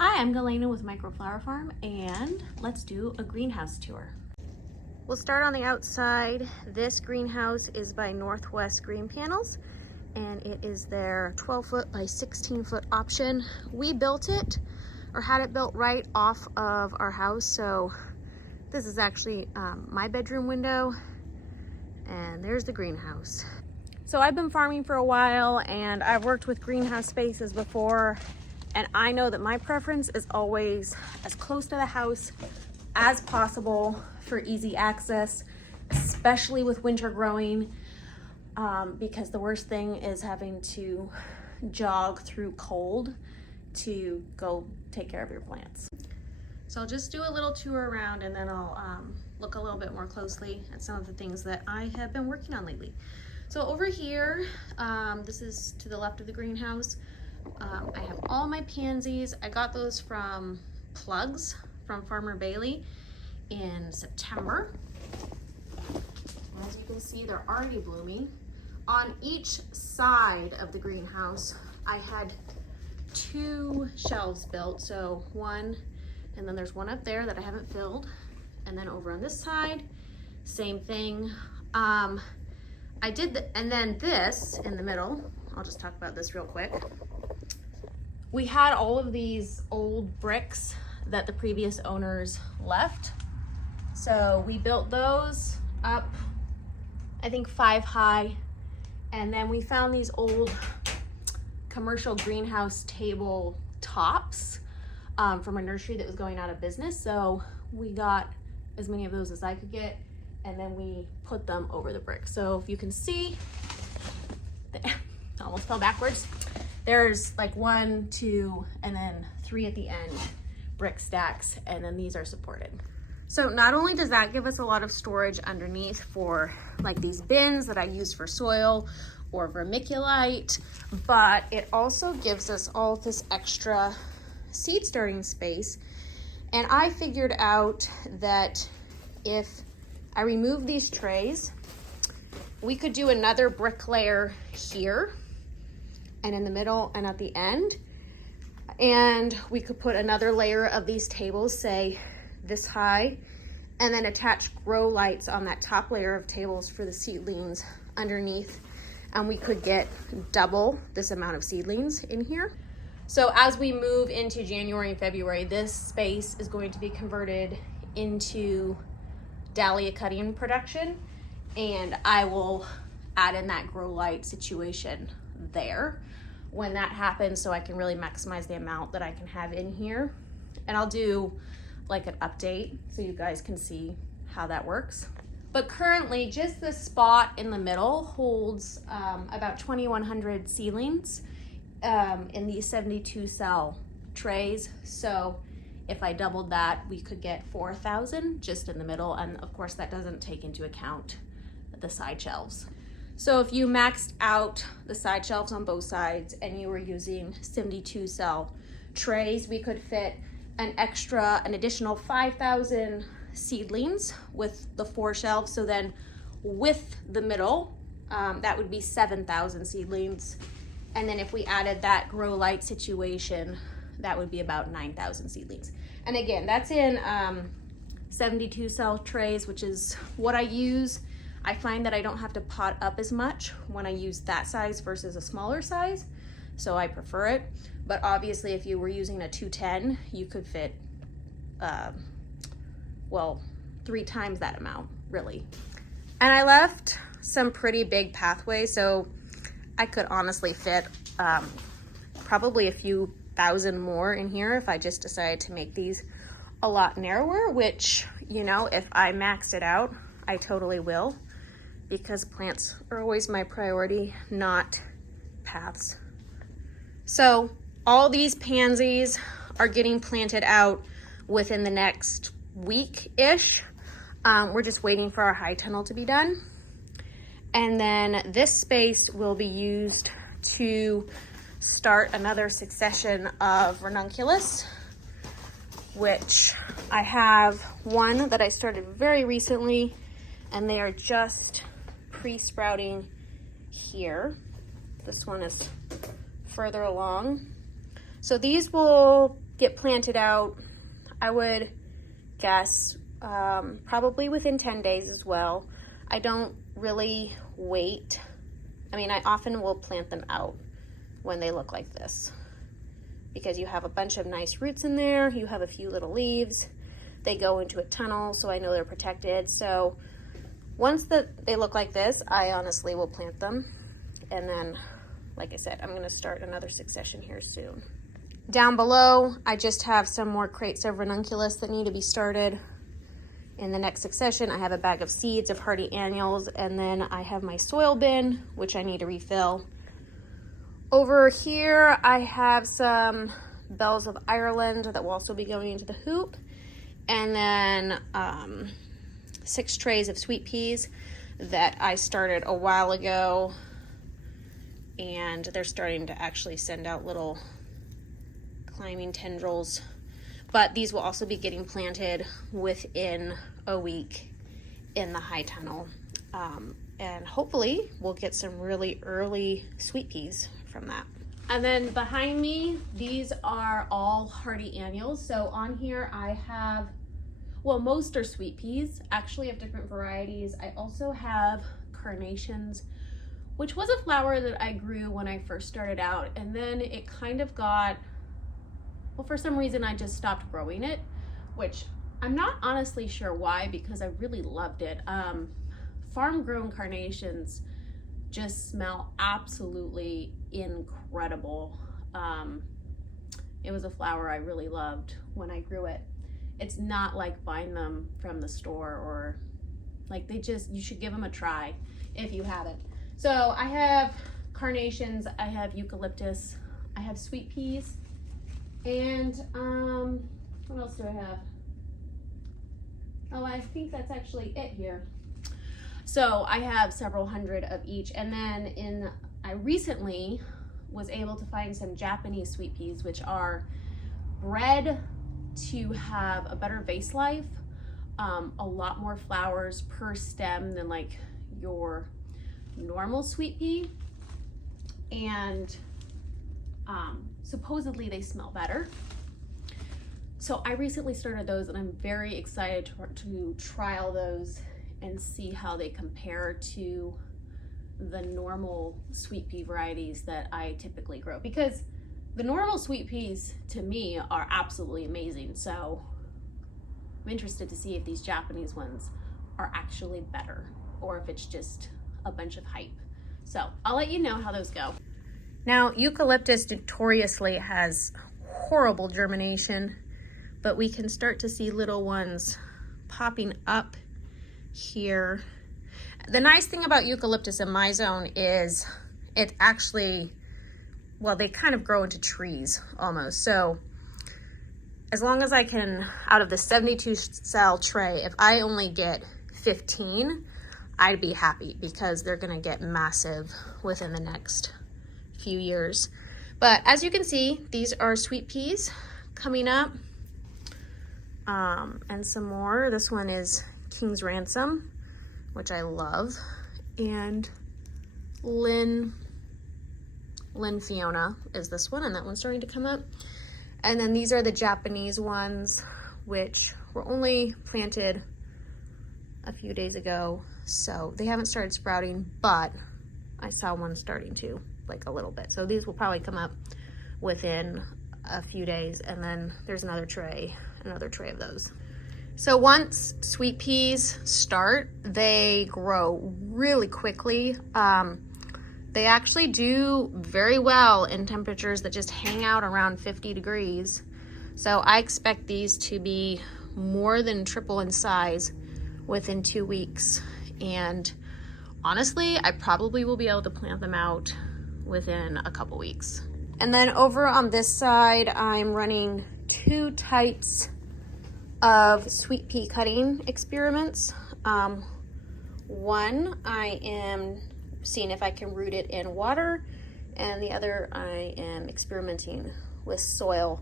Hi, I'm Galena with Microflower Farm, and let's do a greenhouse tour. We'll start on the outside. This greenhouse is by Northwest Green Panels, and it is their 12-foot by 16-foot option. We built it, or had it built right off of our house, so this is actually my bedroom window, and there's the greenhouse. So I've been farming for a while, and I've worked with greenhouse spaces before, and I know that my preference is always as close to the house as possible for easy access, especially with winter growing, because the worst thing is having to jog through cold to go take care of your plants. So I'll just do a little tour around, and then I'll look a little bit more closely at some of the things that I have been working on lately. So over here, this is to the left of the greenhouse. I have all my pansies. I got those from plugs from Farmer Bailey in September. As you can see, they're already blooming. On each side of the greenhouse, I had 2 shelves built. So one, and then there's one up there that I haven't filled. And then over on this side, same thing. And then this in the middle, I'll just talk about this real quick. We had all of these old bricks that the previous owners left. So we built those up, I think 5 high. And then we found these old commercial greenhouse table tops from a nursery that was going out of business. So we got as many of those as I could get, and then we put them over the bricks. So if you can see, I almost fell backwards. There's like 1, 2, and then 3 at the end, brick stacks, and then these are supported. So not only does that give us a lot of storage underneath for like these bins that I use for soil or vermiculite, but it also gives us all this extra seed starting space. And I figured out that if I remove these trays, we could do another brick layer here and in the middle and at the end. And we could put another layer of these tables, say this high, and then attach grow lights on that top layer of tables for the seedlings underneath. And we could get double this amount of seedlings in here. So as we move into January and February, this space is going to be converted into dahlia cutting production, and I will add in that grow light situation there when that happens, so I can really maximize the amount that I can have in here. And I'll do like an update so you guys can see how that works. But currently, just this spot in the middle holds about 2,100 seedlings in these 72 cell trays. So if I doubled that, we could get 4,000 just in the middle. And of course, that doesn't take into account the side shelves. So if you maxed out the side shelves on both sides and you were using 72 cell trays, we could fit an additional 5,000 seedlings with the 4 shelves. So then with the middle, that would be 7,000 seedlings. And then if we added that grow light situation, that would be about 9,000 seedlings. And again, that's in 72 cell trays, which is what I use. I find that I don't have to pot up as much when I use that size versus a smaller size, so I prefer it. But obviously, if you were using a 210, you could fit, well, 3 times that amount, really. And I left some pretty big pathways, so I could honestly fit probably a few thousand more in here if I just decided to make these a lot narrower, which, you know, if I maxed it out, I totally will, because plants are always my priority, not paths. So all these pansies are getting planted out within the next week-ish. We're just waiting for our high tunnel to be done. And then this space will be used to start another succession of ranunculus, which I have one that I started very recently, and they are just pre-sprouting here. This one is further along. So these will get planted out, I would guess probably within 10 days as well. I don't really wait. I mean, I often will plant them out when they look like this, because you have a bunch of nice roots in there, you have a few little leaves, they go into a tunnel, so I know they're protected. So once they look like this, I honestly will plant them. And then, like I said, I'm gonna start another succession here soon. Down below, I just have some more crates of ranunculus that need to be started in the next succession. I have a bag of seeds of hardy annuals, and then I have my soil bin, which I need to refill. Over here, I have some bells of Ireland that will also be going into the hoop, and then 6 trays of sweet peas that I started a while ago, and they're starting to actually send out little climbing tendrils. But these will also be getting planted within a week in the high tunnel. And hopefully we'll get some really early sweet peas from that. And then behind me, these are all hardy annuals. So on here I have, well, most are sweet peas, actually of different varieties. I also have carnations, which was a flower that I grew when I first started out. And then it kind of got, well, for some reason I just stopped growing it, which I'm not honestly sure why, because I really loved it. Farm grown carnations just smell absolutely incredible. It was a flower I really loved when I grew it. It's not like buying them from the store, or like you should give them a try if you haven't. So I have carnations, I have eucalyptus, I have sweet peas, and what else do I have? Oh, I think that's actually it here. So I have several hundred of each. And then I recently was able to find some Japanese sweet peas, which are bred to have a better vase life, a lot more flowers per stem than like your normal sweet pea. And supposedly they smell better. So I recently started those, and I'm very excited to trial those and see how they compare to the normal sweet pea varieties that I typically grow, because the normal sweet peas to me are absolutely amazing. So I'm interested to see if these Japanese ones are actually better, or if it's just a bunch of hype. So I'll let you know how those go. Now, eucalyptus notoriously has horrible germination, but we can start to see little ones popping up here. The nice thing about eucalyptus in my zone is it actually, well, they kind of grow into trees almost. So as long as I can, out of the 72 cell tray, if I only get 15, I'd be happy, because they're gonna get massive within the next few years. But as you can see, these are sweet peas coming up, and some more. This one is King's Ransom, which I love, and Lynn Fiona is this one, and that one's starting to come up. And then these are the Japanese ones, which were only planted a few days ago, so they haven't started sprouting, but I saw one starting to, like a little bit. So these will probably come up within a few days, and then there's another tray of those. So once sweet peas start, they grow really quickly. They actually do very well in temperatures that just hang out around 50 degrees. So I expect these to be more than triple in size within 2 weeks. And honestly, I probably will be able to plant them out within a couple weeks. And then over on this side, I'm running 2 types of sweet pea cutting experiments. One, I am seeing if I can root it in water, and the other I am experimenting with soil.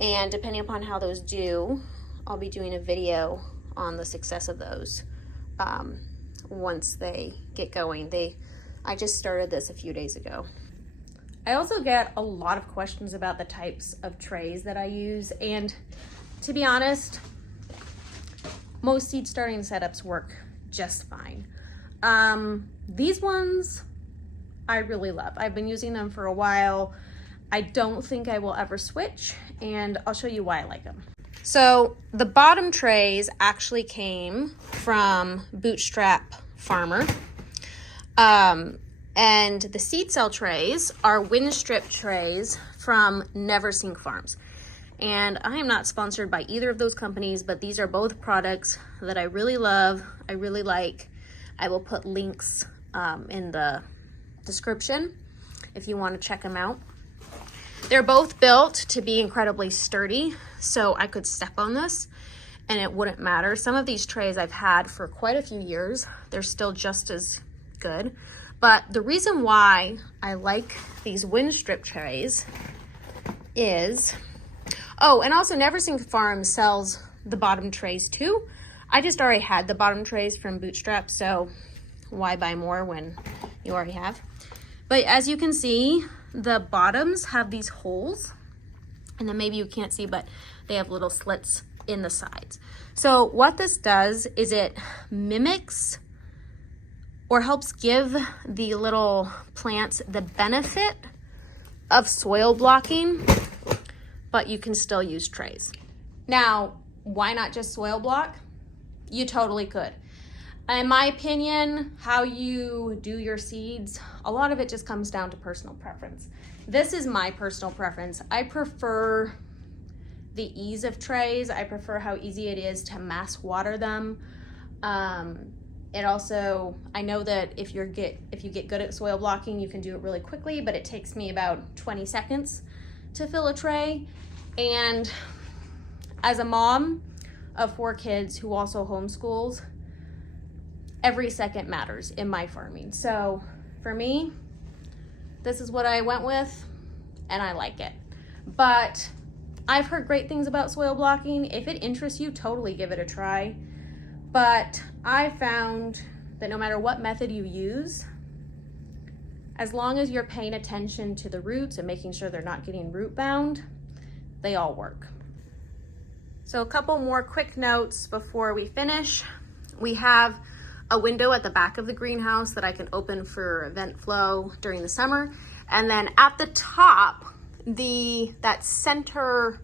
And depending upon how those do, I'll be doing a video on the success of those once they get going. I just started this a few days ago. I also get a lot of questions about the types of trays that I use, and to be honest, most seed starting setups work just fine. These ones I really love. I've been using them for a while. I don't think I will ever switch, and I'll show you why I like them. So the bottom trays actually came from Bootstrap Farmer. And the seed cell trays are wind strip trays from Never Sink Farms. And I am not sponsored by either of those companies, but these are both products that I really love, I really like. I will put links in the description if you want to check them out. They're both built to be incredibly sturdy, so I could step on this and it wouldn't matter. Some of these trays I've had for quite a few years. They're still just as good. But the reason why I like these wind strip trays is, oh, and also Never Sink Farm sells the bottom trays too. I just already had the bottom trays from Bootstrap, so why buy more when you already have? But as you can see, the bottoms have these holes, and then maybe you can't see, but they have little slits in the sides. So what this does is it mimics or helps give the little plants the benefit of soil blocking, but you can still use trays. Now, why not just soil block? You totally could. In my opinion, how you do your seeds, a lot of it just comes down to personal preference. This is my personal preference. I prefer the ease of trays. I prefer how easy it is to mass water them. It also, I know that if you get good at soil blocking, you can do it really quickly, but it takes me about 20 seconds to fill a tray. And as a mom of 4 kids who also homeschools, every second matters in my farming. So for me, this is what I went with, and I like it. But I've heard great things about soil blocking. If it interests you, totally give it a try. But I found that no matter what method you use, as long as you're paying attention to the roots and making sure they're not getting root bound, they all work. So a couple more quick notes before we finish. We have a window at the back of the greenhouse that I can open for vent flow during the summer. And then at the top, that center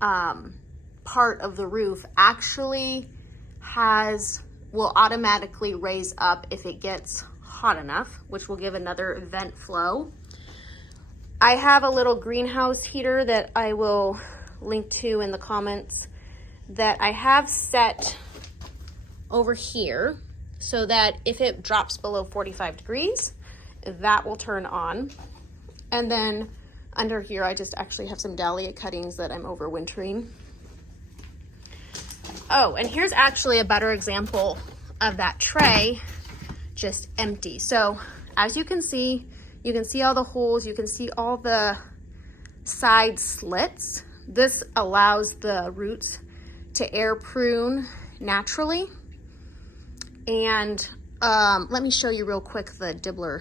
part of the roof actually will automatically raise up if it gets hot enough, which will give another vent flow. I have a little greenhouse heater that I will link to in the comments that I have set over here so that if it drops below 45 degrees, that will turn on. And then under here, I just actually have some dahlia cuttings that I'm overwintering. Oh, and here's actually a better example of that tray just empty. So as you can see all the holes, you can see all the side slits. This allows the roots to air prune naturally. And let me show you real quick the dibbler.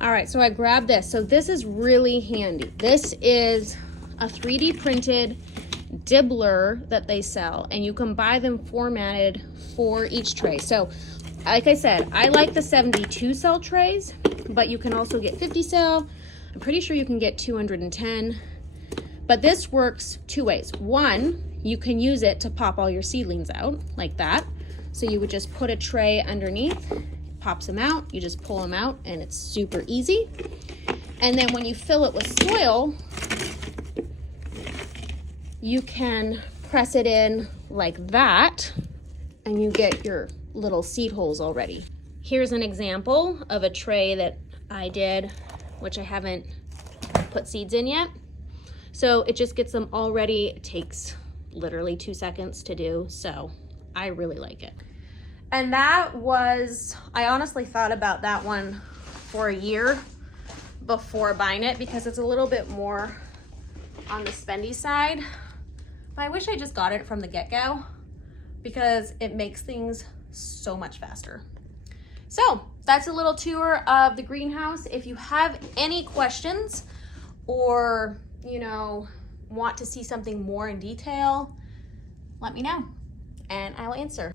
All right, so I grabbed this. So this is really handy. This is a 3D printed dibbler that they sell, and you can buy them formatted for each tray. So like I said, I like the 72 cell trays, but you can also get 50 cell. I'm pretty sure you can get 210, but this works 2 ways. One, you can use it to pop all your seedlings out like that. So you would just put a tray underneath, pops them out, you just pull them out, and it's super easy. And then when you fill it with soil, you can press it in like that, and you get your little seed holes already. Here's an example of a tray that I did, which I haven't put seeds in yet. So it just gets them all ready. It takes literally 2 seconds to do, so I really like it. And that was, I honestly thought about that one for a year before buying it because it's a little bit more on the spendy side. But I wish I just got it from the get-go because it makes things so much faster. So that's a little tour of the greenhouse. If you have any questions or, you know, want to see something more in detail, let me know and I'll answer.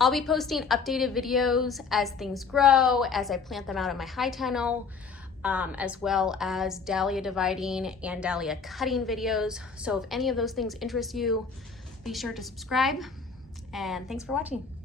I'll be posting updated videos as things grow, as I plant them out in my high tunnel, as well as dahlia dividing and dahlia cutting videos. So if any of those things interest you, be sure to subscribe, and thanks for watching.